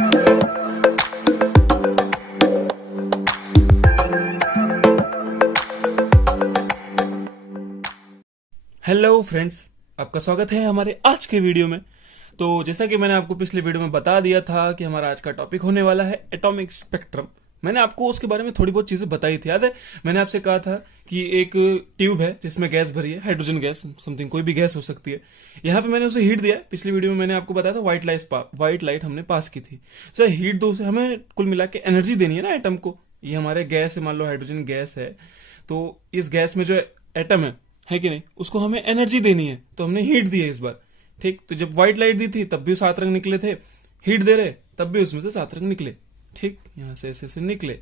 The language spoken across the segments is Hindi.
हेलो फ्रेंड्स, आपका स्वागत है हमारे आज के वीडियो में। तो जैसा कि मैंने आपको पिछले वीडियो में बता दिया था कि हमारा आज का टॉपिक होने वाला है एटॉमिक स्पेक्ट्रम। मैंने आपको उसके बारे में थोड़ी बहुत चीजें बताई थी, याद है? मैंने आपसे कहा था कि एक ट्यूब है जिसमें गैस भरी है, हाइड्रोजन गैस, समथिंग कोई भी गैस हो सकती है। यहाँ पे मैंने उसे हीट दिया। पिछली वीडियो में मैंने आपको बताया था व्हाइट लाइट हमने पास की थी। सर हीट दो से हमें कुल मिला के एनर्जी देनी है ना एटम को। ये हमारे गैस है, मान लो हाइड्रोजन गैस है, तो इस गैस में जो एटम है कि नहीं, उसको हमें एनर्जी देनी है, तो हमने हीट दी है इस बार। ठीक, तो जब व्हाइट लाइट दी थी तब भी 7 रंग निकले थे, हीट दे रहे तब भी उसमें से 7 रंग निकले। ठीक, यहां से ऐसे ऐसे निकले।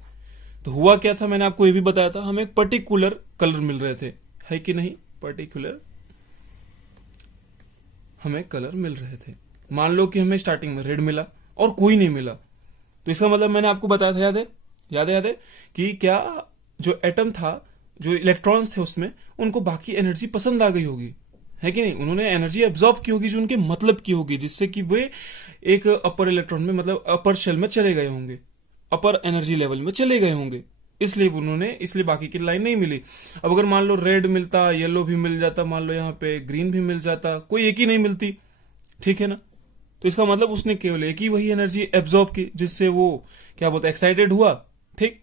तो हुआ क्या था, मैंने आपको ये भी बताया था, हमें एक पर्टिकुलर कलर मिल रहे थे, है कि नहीं? पर्टिकुलर हमें कलर मिल रहे थे। मान लो कि हमें स्टार्टिंग में रेड मिला और कोई नहीं मिला, तो इसका मतलब मैंने आपको बताया था, याद है कि क्या जो एटम था, जो इलेक्ट्रॉन्स थे उसमें, उनको बाकी एनर्जी पसंद आ गई होगी, है कि नहीं? उन्होंने एनर्जी एब्जॉर्व की होगी जो उनके मतलब की होगी, जिससे कि वे एक अपर इलेक्ट्रॉन में, मतलब अपर शेल में चले गए होंगे, अपर एनर्जी लेवल में चले गए होंगे। इसलिए बाकी की लाइन नहीं मिली। अब अगर मान लो रेड मिलता, येलो भी मिल जाता, मान लो यहाँ पे ग्रीन भी मिल जाता, कोई एक ही नहीं मिलती, ठीक है ना? तो इसका मतलब उसने केवल एक ही वही एनर्जी एब्जॉर्व की, जिससे वो क्या बोलते एक्साइटेड हुआ। ठीक,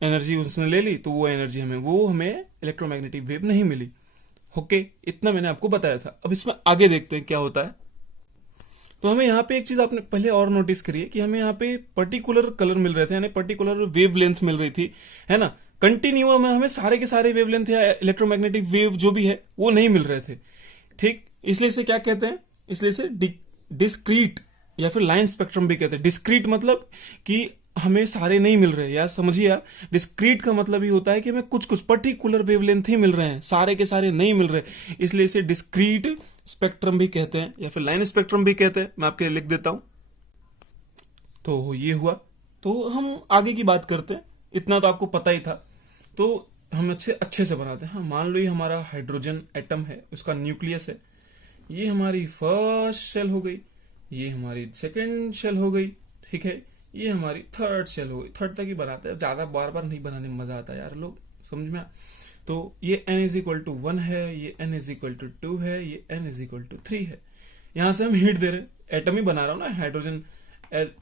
एनर्जी उसने ले ली, तो वो एनर्जी हमें इलेक्ट्रोमैग्नेटिक वेव नहीं मिली। ओके, इतना मैंने आपको बताया था। अब इसमें आगे देखते हैं क्या होता है। तो हमें यहाँ पे एक चीज आपने पहले और नोटिस करी है कि हमें यहाँ पे पर्टिकुलर कलर मिल रहे थे, यानी पर्टिकुलर वेव लेंथ मिल रही थी, है ना? कंटिन्यू में हमें सारे के सारे वेव लेंथ या इलेक्ट्रोमैग्नेटिक वेव जो भी है वो नहीं मिल रहे थे। ठीक, इसलिए इसे क्या कहते हैं? इसलिए इसे डिस्क्रीट या फिर लाइन स्पेक्ट्रम भी कहते हैं। डिस्क्रीट मतलब कि हमें सारे नहीं मिल रहे, या समझिए, डिस्क्रीट का मतलब ही होता है कि हमें कुछ पर्टिकुलर वेवलेंथ ही मिल रहे हैं, सारे के सारे नहीं मिल रहे, इसलिए इसे डिस्क्रीट स्पेक्ट्रम भी कहते हैं या फिर लाइन स्पेक्ट्रम भी कहते हैं। मैं आपके लिए लिख देता हूं। तो ये हुआ। तो हम आगे की बात करते हैं, इतना तो आपको पता ही था। तो हम अच्छे से बनाते हैं। हाँ, मान लो ये हमारा हाइड्रोजन एटम है, उसका न्यूक्लियस है, ये हमारी फर्स्ट शेल हो गई, ये हमारी सेकेंड शेल हो गई, ठीक है, ये हमारी थर्ड शेल हो गई। थर्ड तक ही बनाते हैं, ज्यादा बार बार नहीं बनाने में मजा आता है यार, लोग समझ में। तो ये n इज इक्वल टू 1 है, ये n इज इक्वल टू 2 है, ये n इज इक्वल टू 3 है। यहां से हम हीट दे रहे हैं, एटम ही बना रहा हूं ना,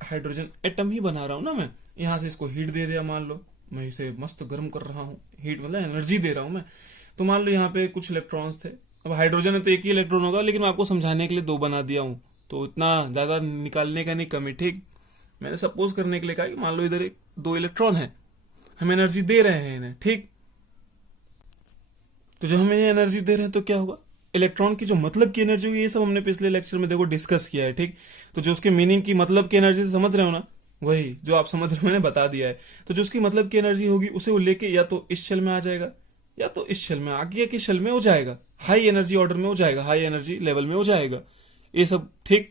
हाइड्रोजन एटम ही बना रहा हूं ना मैं। यहां से इसको हीट दे दिया, मान लो मैं इसे मस्त गर्म कर रहा हूँ, हीट मतलब एनर्जी दे रहा हूं मैं। तो मान लो यहाँ पे कुछ इलेक्ट्रॉन्स थे। अब हाइड्रोजन है तो एक ही इलेक्ट्रॉन होगा, लेकिन मैं आपको समझाने के लिए 2 बना दिया हूं, तो इतना ज्यादा निकालने का नहीं, कमी। ठीक, मैंने सपोज करने के लिए कहा कि मान लो इधर 2 इलेक्ट्रॉन है, हम एनर्जी दे रहे हैं इन्हें। ठीक, तो जब हम इन्हें एनर्जी दे रहे हैं तो क्या होगा? इलेक्ट्रॉन की जो मतलब की एनर्जी होगी, ये सब हमने पिछले लेक्चर में देखो डिस्कस किया है। ठीक, तो जो उसके मीनिंग की मतलब की एनर्जी समझ रहे हो ना, वही जो आप समझ रहे हो मैंने बता दिया है। तो जो उसकी मतलब की एनर्जी होगी उसे वो लेके या तो इस शेल में आ जाएगा, या तो इस शेल में आगे की शेल में हो जाएगा, हाई एनर्जी ऑर्डर में हो जाएगा, हाई एनर्जी लेवल में हो जाएगा ये सब। ठीक,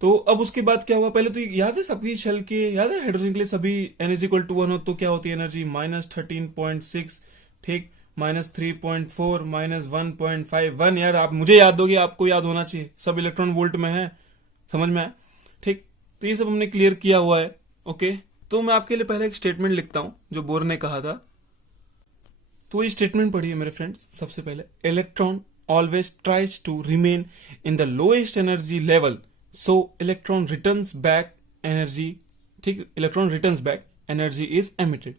तो अब उसके बाद क्या होगा? पहले तो याद है सभी शेल के, याद है हाइड्रोजन के लिए सभी n इज इक्वल टू 1 हो तो क्या होती है एनर्जी? -13.6, ठीक, -3.4, -1.51। यार आप मुझे याद दोगे, आपको याद होना चाहिए, सब इलेक्ट्रॉन वोल्ट में है, समझ में आया? ठीक, तो ये सब हमने क्लियर किया हुआ है। ओके, तो मैं आपके लिए पहले एक स्टेटमेंट लिखता हूं जो बोर ने कहा था। तो ये स्टेटमेंट पढ़िए मेरे फ्रेंड्स। सबसे पहले, electron always tries to remain in the lowest energy level, so electron returns back energy. ठीक, electron returns back energy is emitted.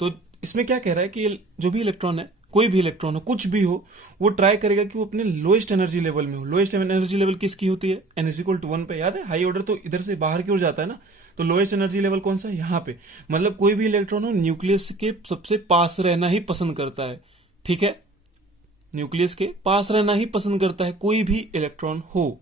तो इसमें क्या कह रहा है कि जो भी इलेक्ट्रॉन है, कोई भी इलेक्ट्रॉन हो, कुछ भी हो, वो ट्राई करेगा कि वो अपने लोएस्ट एनर्जी लेवल में हो। लोएस्ट एनर्जी लेवल किसकी होती है? n इज इक्वल टू 1 पे। याद है, हाई ऑर्डर तो इधर से बाहर की ओर जाता है ना, तो लोएस्ट एनर्जी लेवल कौन सा है? यहाँ पे। मतलब कोई भी इलेक्ट्रॉन हो, न्यूक्लियस के सबसे पास रहना ही पसंद करता है। ठीक है, न्यूक्लियस के पास रहना ही पसंद करता है कोई भी इलेक्ट्रॉन हो।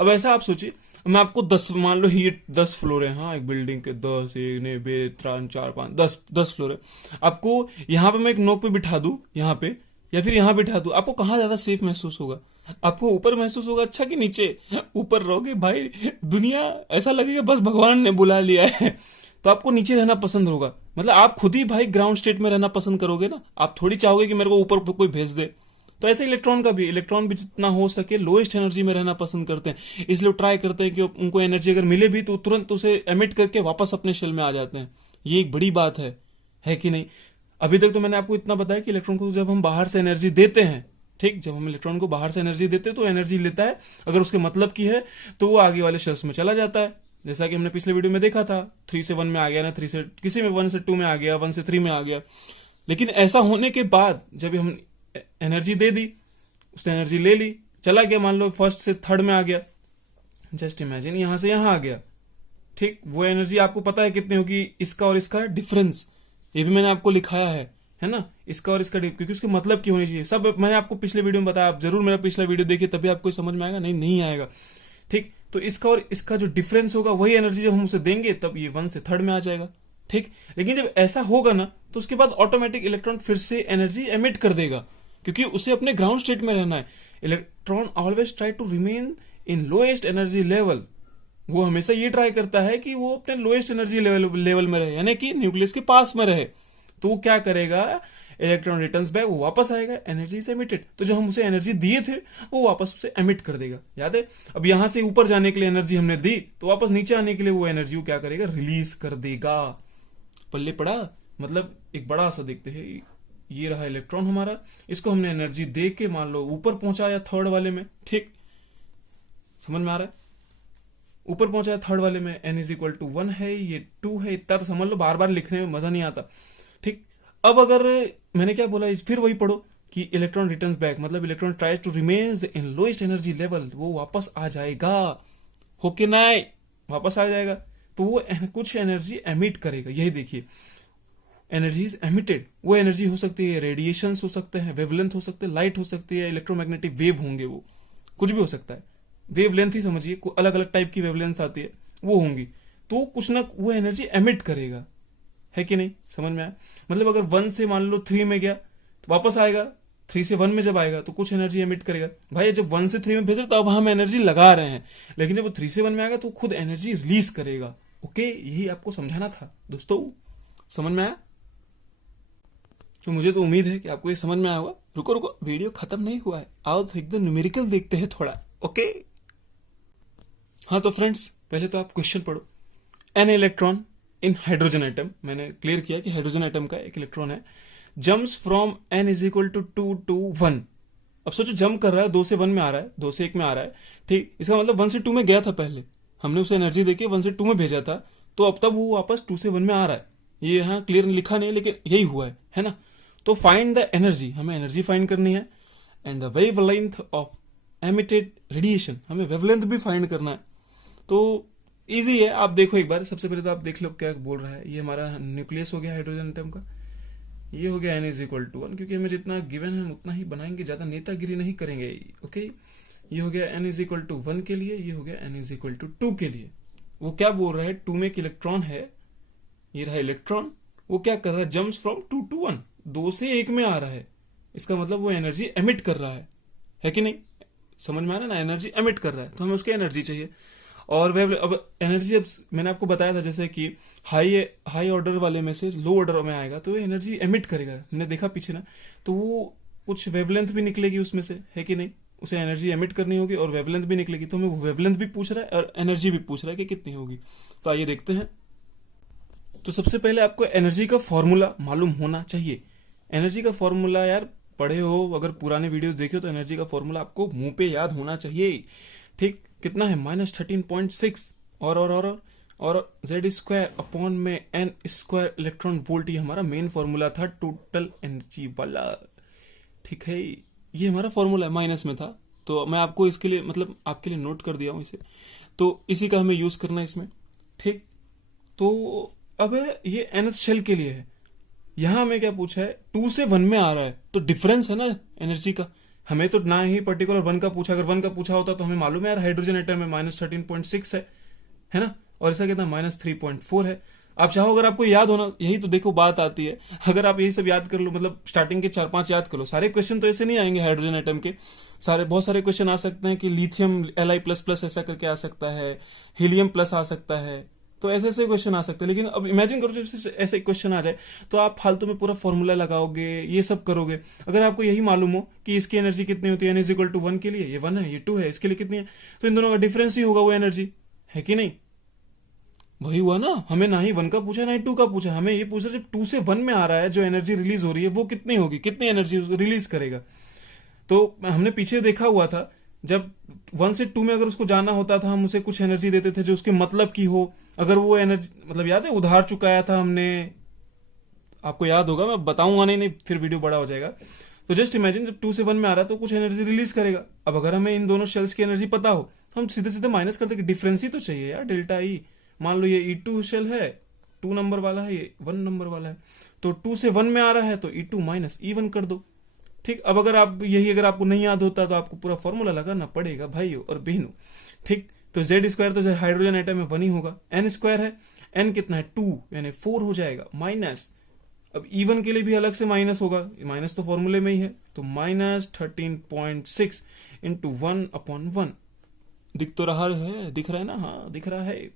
अब ऐसा आप सोचिए, मैं आपको 10, मान लो ये 10 फ्लोर है, हाँ, एक बिल्डिंग के 10, 1, 2, 3, 4, 5, 10 फ्लोर है। आपको यहाँ पे मैं एक नोक पे बिठा दूं, यहाँ पे, या फिर यहाँ बिठा दूं, आपको कहाँ ज्यादा सेफ महसूस होगा? आपको ऊपर महसूस होगा अच्छा कि नीचे? ऊपर रहोगे भाई, दुनिया ऐसा लगेगा बस भगवान ने बुला लिया है, तो आपको नीचे रहना पसंद होगा। मतलब आप खुद ही भाई ग्राउंड स्टेट में रहना पसंद करोगे ना, आप थोड़ी चाहोगे कि मेरे को ऊपर कोई भेज दे। तो ऐसे इलेक्ट्रॉन का भी, इलेक्ट्रॉन भी जितना हो सके लोएस्ट एनर्जी में रहना पसंद करते हैं, इसलिए वो ट्राई करते हैं कि उनको एनर्जी अगर मिले भी तो तुरंत उसे एमिट करके वापस अपने शेल में आ जाते हैं। ये एक बड़ी बात है कि नहीं? अभी तक तो मैंने आपको इतना बताया कि इलेक्ट्रॉन को जब हम बाहर से एनर्जी देते हैं, ठीक, जब हम इलेक्ट्रॉन को बाहर से एनर्जी देते हैं तो एनर्जी लेता है, अगर उसके मतलब की है तो वो आगे वाले शेल्स में चला जाता है। जैसा कि हमने पिछले वीडियो में देखा था, 3 से 1 में आ गया ना, 3 से किसी में 1 से 2 में आ गया, 1 से 3 में आ गया। लेकिन ऐसा होने के बाद जब हम एनर्जी दे दी, उसने एनर्जी ले ली, चला गया, मान लो फर्स्ट से थर्ड में आ गया, जस्ट इमेजिन यहां से यहां आ गया, ठीक, वो एनर्जी आपको पता है कितनी होगी, इसका और इसका डिफरेंस, ये भी मैंने आपको लिखाया है ना, इसका और इसका, क्योंकि उसके मतलब की होनी चाहिए, सब मैंने आपको पिछले वीडियो में बताया। आप जरूर मेरा पिछला वीडियो देखिए, तभी आपको समझ में आएगा, नहीं आएगा, ठीक। तो इसका और इसका जो डिफरेंस होगा, वही एनर्जी जब हम उसे देंगे तब ये 1 से 3 में आ जाएगा, ठीक। लेकिन जब ऐसा होगा ना, तो उसके बाद ऑटोमेटिक इलेक्ट्रॉन फिर से एनर्जी एमिट कर देगा, क्योंकि उसे अपने ग्राउंड स्टेट में रहना है। Electron always try to remain in lowest energy level, वो हमेशा ये ट्राई करता है कि वो अपने लोएस्ट एनर्जी लेवल में रहे, यानी कि न्यूक्लियस के पास में रहे। तो वो क्या करेगा, इलेक्ट्रॉन रिटर्न्स बैक, वो वापस आएगा, एनर्जी इज एमिटेड। तो जो हम उसे एनर्जी दिए थे वो वापस उसे एमिट कर देगा, याद है। अब यहां से ऊपर जाने के लिए एनर्जी हमने दी, तो वापस नीचे आने के लिए वो एनर्जी वो क्या करेगा, रिलीज कर देगा। पल्ले पड़ा, मतलब एक बड़ा सा देखते हैं, ये रहा इलेक्ट्रॉन हमारा, इसको हमने एनर्जी दे के मान लो ऊपर पहुंचाया थर्ड वाले में, ठीक, समझ में आ रहा है, ऊपर पहुंचाया थर्ड वाले में, n इज इक्वल टू 1 है, ये 2 है, इतना तो समझ लो, बार बार लिखने में मजा नहीं आता, ठीक। अब अगर मैंने क्या बोला, फिर वही पढ़ो कि इलेक्ट्रॉन रिटर्न्स बैक, मतलब electron tries to remains in lowest energy level, वो वापस आ जाएगा, हो के नहीं, वापस आ जाएगा। तो वो कुछ एनर्जी एमिट करेगा, यही देखिए, एनर्जी इज एमिटेड। वो एनर्जी हो सकती है, रेडिएशन हो सकते हैं, वेवलेंथ हो सकते हैं, लाइट हो सकती है, इलेक्ट्रोमैग्नेटिक वेव होंगे, वो कुछ भी हो सकता है, वेवलेंथ ही समझिए, अलग अलग टाइप की वेवलेंथ आती है, वो होंगी। तो कुछ ना वो एनर्जी एमिट करेगा, है कि नहीं, समझ में आया। मतलब अगर 1 से मान लो 3 में गया तो वापस आएगा, 3 से 1 में जब आएगा तो कुछ एनर्जी एमिट करेगा। भाई जब 1 से 3 में भेजा तो अब हम एनर्जी लगा रहे हैं, लेकिन जब वो 3 से 1 में आएगा तो खुद एनर्जी रिलीज करेगा। ओके, यही आपको समझाना था दोस्तों, समझ में आया। तो मुझे तो उम्मीद है कि आपको ये समझ में आया होगा। रुको, वीडियो खत्म नहीं हुआ है, आओ एकदम न्यूमेरिकल देखते हैं थोड़ा। ओके, हाँ तो फ्रेंड्स, पहले तो आप क्वेश्चन पढ़ो। An electron in hydrogen atom, मैंने क्लियर किया कि हाइड्रोजन एटम का एक इलेक्ट्रॉन है, jumps from n is equal to 2 to 1। अब सोचो जंप कर रहा है, 2 से 1 में आ रहा है, 2 से 1 में आ रहा है, ठीक। इसका मतलब 1 से 2 में गया था पहले, हमने उसे एनर्जी देके 1 से 2 में भेजा था, तो अब तब वो वापस 2 से 1 में आ रहा है। ये यहाँ क्लियर लिखा नहीं, लेकिन यही हुआ है ना। तो फाइंड द एनर्जी, हमें एनर्जी फाइंड करनी है, and the wavelength of emitted radiation, हमें वेवलेंथ भी फाइंड करना है। तो इजी है, आप देखो एक बार, सबसे पहले तो आप देख लो क्या बोल रहा है। ये हमारा न्यूक्लियस हो गया हाइड्रोजन एटम का, ये हो गया n इज इक्वल टू 1, क्योंकि हमें जितना गिवन है हम उतना ही बनाएंगे, ज्यादा नेतागिरी नहीं करेंगे। ओके, ये हो गया n इज इक्वल टू 1 के लिए, ये हो गया n इज इक्वल टू 2 के लिए। वो क्या बोल रहा है, 2 में एक इलेक्ट्रॉन है, ये रहा इलेक्ट्रॉन, वो क्या कर रहा है, जम्प्स फ्रॉम 2 to 1, 2 से 1 में आ रहा है। इसका मतलब वो एनर्जी एमिट कर रहा है कि नहीं, समझ में आ रहा है ना, एनर्जी एमिट कर रहा है, तो हमें उसकी एनर्जी चाहिए। और अब एनर्जी, अब मैंने आपको बताया था जैसे कि हाई ऑर्डर वाले में से लो ऑर्डर में आएगा तो एनर्जी एमिट करेगा, हमने देखा पीछे ना, तो वो कुछ वेवलेंथ भी निकलेगी उसमें से, है कि नहीं, उसे एनर्जी एमिट करनी होगी और वेवलेंथ भी निकलेगी। तो हमें वेवलेंथ भी पूछ रहा है और एनर्जी भी पूछ रहा है कि कितनी होगी। तो आइए देखते हैं। तो सबसे पहले आपको एनर्जी का फॉर्मूला मालूम होना चाहिए। एनर्जी का फॉर्मूला यार पढ़े हो, अगर पुराने वीडियोस देखे हो तो एनर्जी का फॉर्मूला आपको मुंह पे याद होना चाहिए, ठीक। कितना है, -13.6 और z स्क्वायर अपॉन में n स्क्वायर इलेक्ट्रॉन वोल्ट, ये हमारा मेन फॉर्मूला था टोटल एनर्जी वाला, ठीक है। ये हमारा फॉर्मूला माइनस में था, तो मैं आपको इसके लिए, मतलब आपके लिए नोट कर दिया हूं इसे, तो इसी का हमें यूज करना है इसमें, ठीक। तो अब ये nth शेल के लिए है, यहां हमें क्या पूछा है, 2 से 1 में आ रहा है, तो डिफरेंस है ना एनर्जी का, हमें तो ना ही पर्टिकुलर 1 का पूछा, अगर 1 का पूछा होता तो हमें मालूम है यार हाइड्रोजन एटम में -13.6 है ना, और इसका कितना -3.4 है। आप चाहो अगर आपको याद होना, यही तो देखो बात आती है, अगर आप यही सब याद कर लो, मतलब स्टार्टिंग के 4-5 याद कर लो, सारे क्वेश्चन तो ऐसे नहीं आएंगे हाइड्रोजन एटम के, बहुत सारे क्वेश्चन आ सकते हैं कि लिथियम Li++ ऐसा करके आ सकता है, हीलियम प्लस आ सकता है, तो ऐसे ऐसे क्वेश्चन आ सकते हैं। लेकिन अब इमेजिन करो जब ऐसे क्वेश्चन आ जाए तो आप फालतू में पूरा फॉर्मूला लगाओगे, ये सब करोगे। अगर आपको यही मालूम हो कि इसकी एनर्जी कितनी होती है, n = 1 के लिए, ये 1 है, ये 2 है, इसके लिए कितनी है, तो इन दोनों का डिफरेंस ही होगा वो एनर्जी, है कि नहीं? वही हुआ ना, हमें ना ही 1 का पूछा ना ही 2 का पूछा, हमें ये पूछा जब 2 से 1 में आ रहा है जो एनर्जी रिलीज हो रही है वो कितनी होगी, कितनी एनर्जी रिलीज करेगा। तो हमने पीछे देखा हुआ था जब 1 से 2 में अगर उसको जाना होता था हम उसे कुछ एनर्जी देते थे जो उसके मतलब की हो। अगर वो एनर्जी मतलब याद है उधार चुकाया था हमने, आपको याद होगा, मैं बताऊंगा नहीं फिर वीडियो बड़ा हो जाएगा। तो जस्ट इमेजिन जब 2 से 1 में आ रहा है तो कुछ एनर्जी रिलीज करेगा। अब अगर हमें इन दोनों शेल्स की एनर्जी पता हो हम सीधे सीधे माइनस करते कि डिफरेंस ही तो चाहिए यार, डेल्टा ई। मान लो ये E2 शेल है, 2 नंबर वाला है, ये 1 नंबर वाला है, तो 2 से 1 में आ रहा है तो E2 माइनस E1 कर दो। ठीक, अब अगर आपको नहीं याद होता तो आपको पूरा फॉर्मूला लगाना पड़ेगा भाइयों और बहनों। ठीक, तो Z² तो हाइड्रोजन एटम में 1 ही होगा, n² है, n कितना है 2 यानी 4 हो जाएगा माइनस। अब E1 के लिए भी अलग से माइनस होगा, माइनस तो फॉर्मूले में ही है, तो -13.6 इंटू 1/1 दिख तो रहा है, दिख रहा है ना, हाँ दिख रहा है।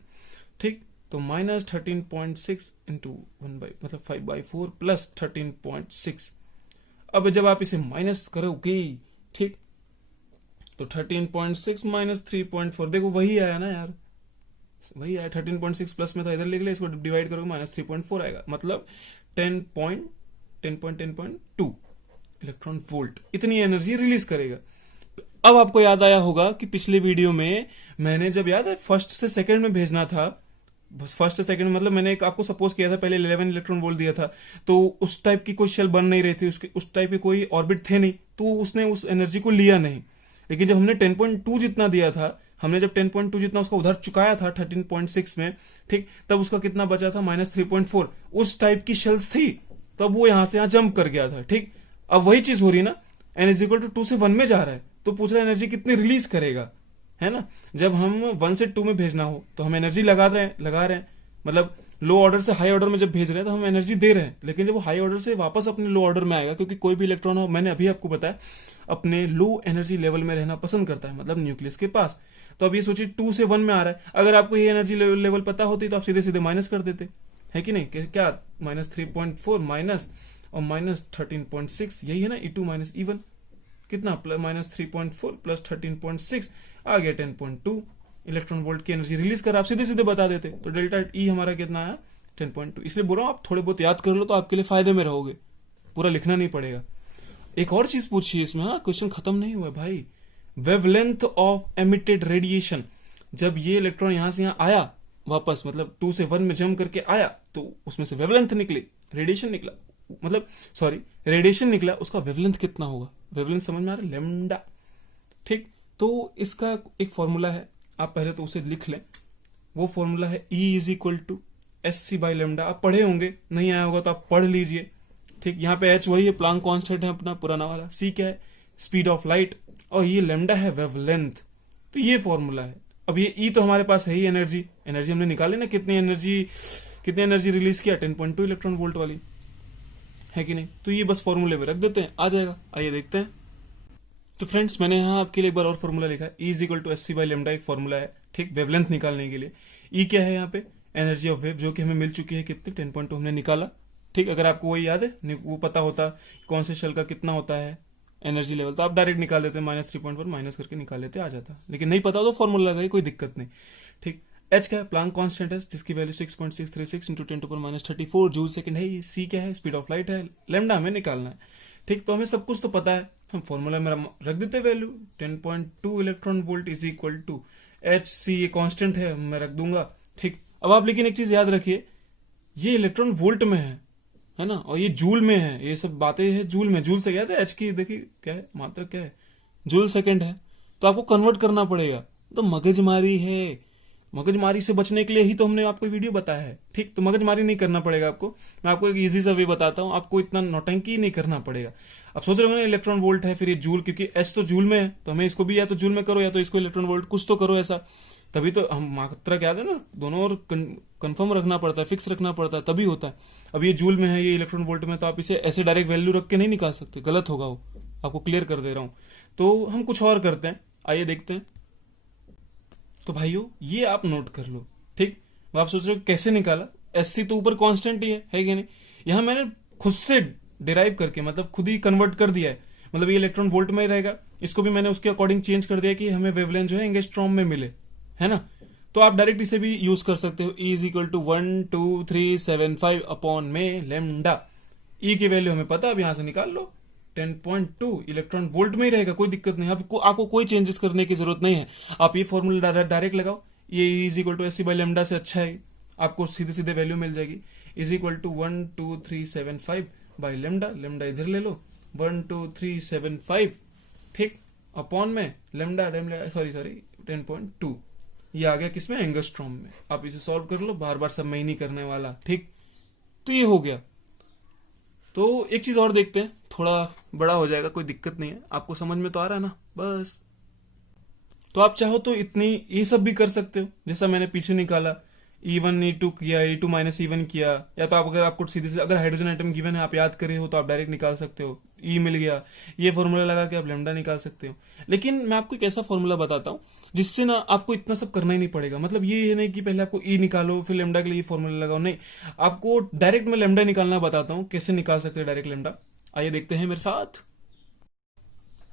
ठीक, तो -13.6 इंटू 1 मतलब 5/4 प्लस 13.6। अब जब आप इसे माइनस करोगे, ठीक, तो 13.6 माइनस 3.4, देखो वही आया ना यार, वही आया। 13.6 प्लस में था, इधर लिख लिया, इसको डिवाइड करोगे -3.4 आएगा, मतलब 10.2 इलेक्ट्रॉन वोल्ट इतनी एनर्जी रिलीज करेगा। अब आपको याद आया होगा कि पिछले वीडियो में मैंने जब याद है फर्स्ट से सेकंड में भेजना था, फर्स्ट से सेकंड मतलब मैंने आपको सपोज किया था पहले 11 इलेक्ट्रॉन वोल्ट दिया था, तो उस टाइप की कोई शेल बन नहीं रही थी, उस टाइप की कोई ऑर्बिट थे नहीं, तो उसने उस एनर्जी को लिया नहीं। लेकिन जब हमने 10.2 जितना दिया था, हमने जब 10.2 जितना उसका उधार चुकाया था 13.6 में, ठीक, तब उसका कितना बचा था -3.4, उस टाइप की शेल्स थी, तब वो यहां से यहां जंप कर गया था। ठीक, अब वही चीज हो रही ना, n = 2 से 1 में जा रहा है तो पूछ रहा है एनर्जी कितनी रिलीज करेगा, है ना। जब हम 1 से 2 में भेजना हो तो हम एनर्जी लगा रहे हैं, मतलब लो ऑर्डर से हाई ऑर्डर में जब भेज रहे हैं तो हम एनर्जी दे रहे हैं, लेकिन जब वो हाई ऑर्डर से वापस अपने लो ऑर्डर में आएगा, क्योंकि कोई भी इलेक्ट्रॉन हो, मैंने अभी आपको बताया, अपने लो एनर्जी लेवल में रहना पसंद करता है, मतलब न्यूक्लियस के पास। तो अब ये सोचिए 2 से 1 में आ रहा है, अगर आपको ये एनर्जी लेवल पता होती तो आप सीधे सीधे माइनस कर देते, है कि नहीं, क्या -3.4 माइनस और -13.6, यही है ना, E2 माइनस E1 कितना, -3.4 प्लस 13.6 आ गया 10.2 इलेक्ट्रॉन वोल्ट की एनर्जी रिलीज कर, आप सीधे सीधे बता देते। तो डेल्टा ई हमारा कितना है 10.2। इसलिए बोल रहा हूं आप थोड़े बहुत याद कर लो तो आपके लिए फायदे में रहोगे, पूरा लिखना नहीं पड़ेगा। एक और चीज पूछिए इसमें, हाँ क्वेश्चन खत्म नहीं हुआ भाई। वेवलेंथ ऑफ एमिटेड रेडिएशन, जब ये इलेक्ट्रॉन यहां से यहां आया वापस, मतलब 2 से 1 में जंप करके आया, तो उसमें से वेवलेंथ निकली, रेडिएशन निकला, मतलब सॉरी रेडिएशन निकला, उसका वेवलेंथ कितना होगा, वेवलेंथ समझ में आ रहा है, लेमडा। ठीक, तो इसका एक फॉर्मूला है, आप पहले तो उसे लिख लें, वो फॉर्मूला है E = sc/λ। आप पढ़े होंगे, नहीं आया होगा तो आप पढ़ लीजिए। ठीक, यहाँ पे h वही है, प्लांक कांस्टेंट है अपना पुराना वाला, c क्या है, स्पीड ऑफ लाइट, और ये लैम्डा है वेवलेंथ। तो ये फॉर्मूला है। अब ये E तो हमारे पास है ही, एनर्जी हमने निकाली ना, कितनी एनर्जी रिलीज किया, 10.2 इलेक्ट्रॉन वोल्ट वाली, है कि नहीं। तो ये बस फॉर्मूले में रख देते हैं, आ जाएगा। आइए देखते हैं। तो फ्रेंड्स मैंने यहाँ आपके लिए एक बार और फॉर्मूला लिखा है, E = sc/λ एक फॉर्मूला है, ठीक, वेवलेंथ निकालने के लिए। E क्या है यहाँ पे, एनर्जी ऑफ वेव, जो कि हमें मिल चुकी है, कितनी 10.2 हमने निकाला। ठीक, अगर आपको वही याद है, वो पता होता कौन से शेल का कितना होता है एनर्जी लेवल, तो आप डायरेक्ट निकाल देते, -3.1 माइनस करके निकाल लेते, आ जाता। लेकिन नहीं पता तो फॉर्मूला लगाइए, कोई दिक्कत नहीं। ठीक, H क्या है, प्लांक कांस्टेंट है, जिसकी वैल्यू 6.636 × 10⁻34 जूल सेकंड है। C क्या है, स्पीड ऑफ लाइट है, लैम्डा हमें निकालना है। ठीक, तो हमें सब कुछ तो पता है, हम फॉर्मूला में रख देते वैल्यू, 10.2 इलेक्ट्रॉन वोल्ट = Hc, ये कांस्टेंट है, मैं रख दूंगा। ठीक, अब आप लेकिन एक चीज याद रखिए, ये इलेक्ट्रॉन वोल्ट में है ना, और ये जूल में है, ये सब बातें हैं जूल में। जूल से क्या है, H की देखिए क्या है, मात्रा क्या है, जूल सेकंड है, तो आपको कन्वर्ट करना पड़ेगा। तो मगजमारी है, मगजमारी से बचने के लिए ही तो हमने आपको वीडियो बताया है। ठीक, तो मगजमारी नहीं करना पड़ेगा आपको, मैं आपको एक इजी सा वे बताता हूं, आपको इतना नौटंकी नहीं करना पड़ेगा। अब सोच रहे हो ना इलेक्ट्रॉन वोल्ट है, फिर ये जूल, क्योंकि H तो जूल में है, तो हमें इसको भी या तो जूल में करो या तो इसको इलेक्ट्रॉन वोल्ट, कुछ तो करो ऐसा, तभी तो हम मात्रा क्या है ना, दोनों और कंफर्म रखना पड़ता है, फिक्स रखना पड़ता है, तभी होता है। अब ये जूल में है, ये इलेक्ट्रॉन वोल्ट में, तो आप इसे ऐसे डायरेक्ट वैल्यू रख के नहीं निकाल सकते, गलत होगा वो, आपको क्लियर कर दे रहा हूं। तो हम कुछ और करते हैं, आइए देखते हैं। तो भाइयों ये आप नोट कर लो, ठीक, अब आप सोच रहे हो कैसे निकाला, एससी तो ऊपर कांस्टेंट ही है कि नहीं। यहां मैंने खुद से डिराइव करके मतलब खुद ही कन्वर्ट कर दिया है, मतलब ये इलेक्ट्रॉन वोल्ट में ही रहेगा, इसको भी मैंने उसके अकॉर्डिंग चेंज कर दिया कि हमें वेवलेंथ जो है एंगस्ट्रॉम में मिले, है ना। तो आप डायरेक्ट इसे भी यूज कर सकते हो, E is equal to 12375 upon में लेमडा। ई की वैल्यू हमें पता, अब यहां से निकाल लो 10.2 इलेक्ट्रॉन वोल्ट में ही रहेगा, कोई दिक्कत नहीं। आपको कोई चेंजेस करने की जरूरत नहीं है, आप ये फॉर्मूला डायरेक्ट लगाओ, ये E is equal to s c by lambda से अच्छा है, आपको सीधे सीधे वैल्यू मिल जाएगी। Is equal to 12375 by lambda, lambda इधर ले लो 12375, ठीक, अपॉन में लेमडा सॉरी 10.2, ये आ गया किसमें, एंगस्ट्रॉम में। आप इसे सॉल्व कर लो, बार बार सब मैं ही नहीं करने वाला, ठीक। तो ये हो गया। तो एक चीज और देखते हैं, थोड़ा बड़ा हो जाएगा, कोई दिक्कत नहीं है, आपको समझ में तो आ रहा है ना, बस। तो आप चाहो तो इतनी ये सब भी कर सकते हो, जैसा मैंने पीछे निकाला, E1 E2 किया, E2 माइनस E1 किया, या तो आप अगर आपको सीधे से अगर हाइड्रोजन आइटम गिवन है, आप याद करे हो तो आप डायरेक्ट निकाल सकते हो, E मिल गया, ये फॉर्मूला लगा के आप लेमडा निकाल सकते हो। लेकिन मैं आपको एक ऐसा फॉर्मूला बताता हूँ जिससे ना आपको इतना सब करना ही नहीं पड़ेगा, मतलब ये नहीं कि पहले आपको E निकालो फिर लेमडा के लिए फॉर्मूला लगाओ, नहीं, आपको डायरेक्ट मैं लेमडा निकालना बताता हूँ, कैसे निकाल सकते हैं डायरेक्ट लेमडा। आइए देखते हैं मेरे साथ।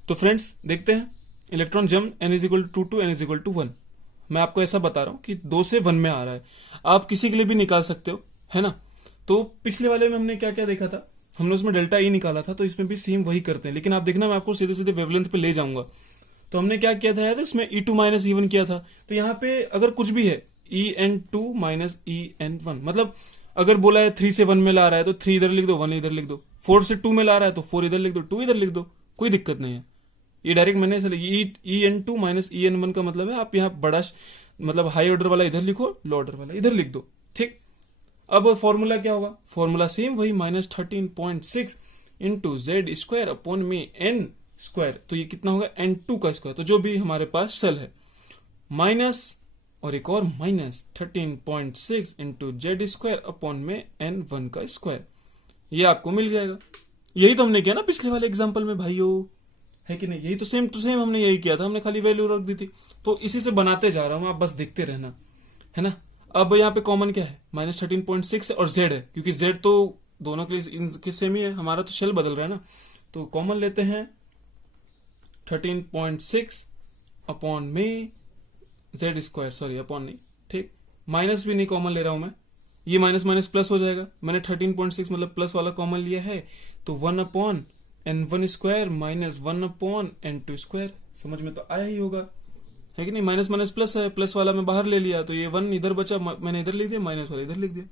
तो फ्रेंड्स देखते हैं, electron jump n is equal to 2 n is equal to 1, मैं आपको ऐसा बता रहा हूं कि 2 से 1 में आ रहा है, आप किसी के लिए भी निकाल सकते हो, है ना। तो पिछले वाले में हमने क्या क्या देखा था, हमने उसमें डेल्टा ई निकाला था, तो इसमें भी सेम वही करते हैं, लेकिन आप देखना मैं आपको सीधे सीधे वेवलेंथ पे ले जाऊंगा। तो हमने क्या किया था यार, इसमें E2 माइनस E1 किया था, तो यहाँ पे अगर कुछ भी है EN2 माइनस EN1, मतलब अगर बोला है 3 से 1 में ला रहा है तो 3 इधर लिख दो, 1 इधर लिख दो, 4 से 2 में ला रहा है तो 4 इधर लिख दो, 2 इधर लिख दो, कोई दिक्कत नहीं है। ये डायरेक्ट मैंने EN2 माइनस EN1 का मतलब है आप यहाँ बड़ा मतलब हाई ऑर्डर वाला इधर लिखो, लो ऑर्डर वाला इधर लिख दो, ठीक। अब फॉर्मूला क्या होगा, फॉर्मूला सेम वही -13.6 इंटू जेड स्क्वायर अपॉन में एन स्क्वायर, तो ये कितना होगा N2 का स्क्वायर, तो जो भी हमारे पास सेल है, माइनस और एक और -13.6 इंटू जेड स्क्वायर अपॉन में N1 का स्क्वायर, ये आपको मिल जाएगा। यही तो हमने किया ना पिछले वाले एग्जाम्पल में भाइयों, है कि नहीं, यही तो सेम टू सेम हमने यही किया था, हमने खाली वैल्यू रख दी थी। तो इसी से बनाते जा रहा हूं, आप बस देखते रहना, है ना। अब यहाँ पे कॉमन क्या है, -13.6 है और z है, क्योंकि z तो दोनों के लिए इनके सेम ही है, हमारा तो शेल बदल रहा है ना। तो कॉमन लेते हैं 13.6 अपॉन में जेड स्क्वायर, सॉरी अपॉन नहीं, ठीक, माइनस भी नहीं कॉमन ले रहा हूं मैं, ये माइनस माइनस प्लस हो जाएगा, मैंने 13.6 मतलब प्लस वाला कॉमन लिया है, तो 1 upon N1 square minus 1 upon N2 square, समझ में तो आया ही होगा, है कि नहीं। माइनस माइनस प्लस है, प्लस वाला मैं बाहर ले लिया, तो ये 1 इधर बचा, मैंने इधर लिख दिया, माइनस वाला इधर लिख दिया,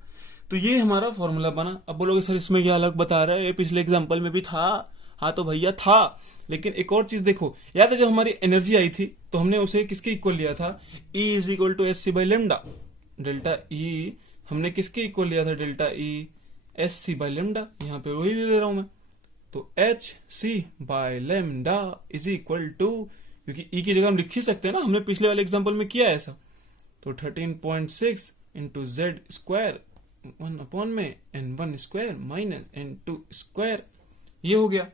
तो ये हमारा फॉर्मूला बना। अब बोलोगे सर इसमें क्या अलग बता रहा है, ये पिछले एग्जाम्पल में भी था, हाँ तो भैया था, लेकिन एक और चीज देखो, याद है जब हमारी एनर्जी आई थी तो हमने उसे किसके इक्वल लिया था, E is equal to s c by lambda, delta E हमने किसके इक्वल लिया था, delta E s c by lambda, यहाँ पे वही ले रहा हूं मैं, तो h c by lambda is equal to, क्योंकि ई की जगह हम लिख ही सकते हैं ना, हमने पिछले वाले एग्जांपल में किया ऐसा, तो 13.6 इंटू जेड स्क्वायर 1 अपॉन में N1 square minus N2 square, ये हो गया।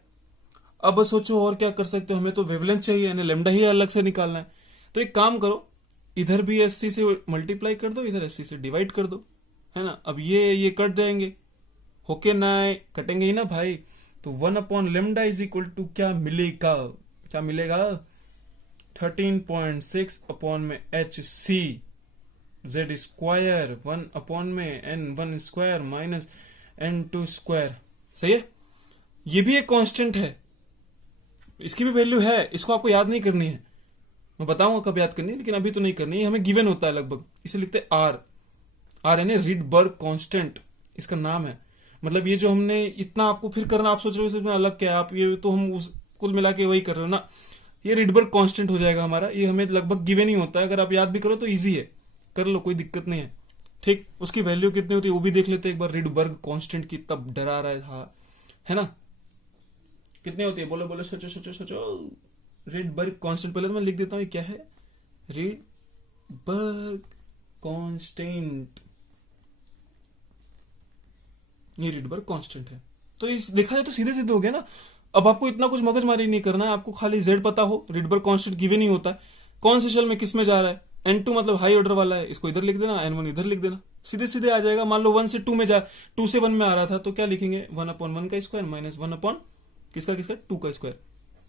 अब सोचो और क्या कर सकते हो, हमें तो वेवलेंथ चाहिए, यानी लेमडा ही अलग से निकालना है। तो एक काम करो, इधर भी एससी से मल्टीप्लाई कर दो, इधर एससी से डिवाइड कर दो, है ना। अब ये कट जाएंगे, होके ना कटेंगे ही ना भाई, तो 1 upon lambda is equal to क्या मिलेगा, क्या मिलेगा 13.6 अपॉन में h c z square 1 upon में N1 square minus N2 square, सही है। ये भी एक कांस्टेंट है, इसकी भी वैल्यू है, इसको आपको याद नहीं करनी है, मैं बताऊंगा कब याद करनी है, लेकिन अभी तो नहीं करनी है, हमें गिवन होता है लगभग, इसे लिखते हैं आर यानी रिडबर्ग कांस्टेंट इसका नाम है। मतलब ये जो हमने इतना आपको फिर करना, आप सोच रहे हो इसमें अलग क्या है, आप ये तो हम उस कुल मिला के वही कर रहे हो ना, ये रिडबर्ग कांस्टेंट हो जाएगा हमारा, ये हमें लगभग गिवन ही होता है, अगर आप याद भी करो तो इजी है, कर लो कोई दिक्कत नहीं है, ठीक। उसकी वैल्यू कितनी होती है वो भी देख लेते हैं एक बार, रिडबर्ग कांस्टेंट की, तब डरा रहा था, है ना, कितनी होती है, बोलो बोलो, सोचो सोचो सोचो, रिडबर्ग कांस्टेंट, पहले तो मैं लिख देता हूँ क्या है, रिडबर्ग कांस्टेंट, ये रिडबर्ग कांस्टेंट है। तो इस देखा जाए तो सीधे सीधे हो गया ना, अब आपको इतना कुछ मगजमारी नहीं करना है, आपको खाली जेड पता हो, रिडबर्ग कांस्टेंट गिवन नहीं होता है, कौन से शेल में किस में जा रहा है, N2 मतलब हाई ऑर्डर वाला है, इसको इधर लिख देना, N1 इधर लिख देना, सीधे सीधे आ जाएगा। मान लो 1 से 2 में जा 2 से 1 में आ रहा था तो क्या लिखेंगे 1/1 का स्क्वायर माइनस 1 किसका 2 का स्क्वायर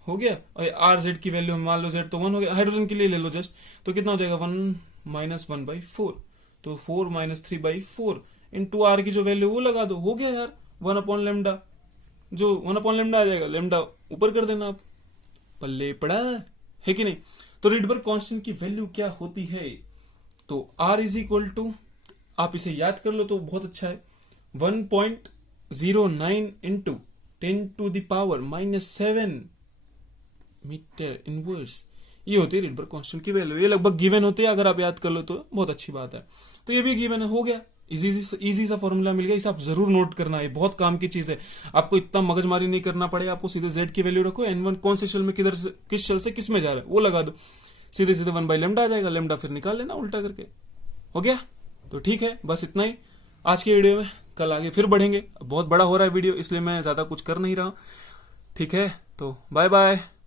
हो गया। और आर जेड की वैल्यू मान लो जेड तो 1 हो गया, हाइड्रोजन के लिए ले लो जस्ट, तो कितना हो जाएगा 1 माइनस 1/4, तो 4 माइनस 3/4 इंटू आर की जो वैल्यू वो लगा दो, हो गया यार 1/λ। जो 1/λ आ जाएगा, लेमडा ऊपर कर देना आप, पल्ले पड़ा है कि नहीं। तो रिडबर्ग कांस्टेंट की वैल्यू क्या होती है, तो R इज इक्वल टू, आप इसे याद कर लो तो बहुत अच्छा है, 1.09 इंटू 10⁻⁻7 मीटर इनवर्स, ये होती है रिडबर्ग कांस्टेंट की वैल्यू। ये लगभग गिवन होती है, अगर आप याद कर लो तो बहुत अच्छी बात है। तो ये भी गिवन है, हो गया, इजी सा फॉर्मूला मिल गया। इसे आप जरूर नोट करना है, बहुत काम की चीज है। आपको इतना मगजमारी नहीं करना पड़ेगा, आपको सीधे जेड की वैल्यू रखो, N1 कौन से शेल में किधर से किस शेल से किस में जा रहा है वो लगा दो, सीधे सीधे 1/λ आ जाएगा, लेमडा फिर निकाल लेना उल्टा करके, हो गया। तो ठीक है, बस इतना ही आज की वीडियो में, कल आगे फिर बढ़ेंगे। बहुत बड़ा हो रहा है वीडियो, इसलिए मैं ज्यादा कुछ कर नहीं रहा, ठीक है। तो बाय बाय।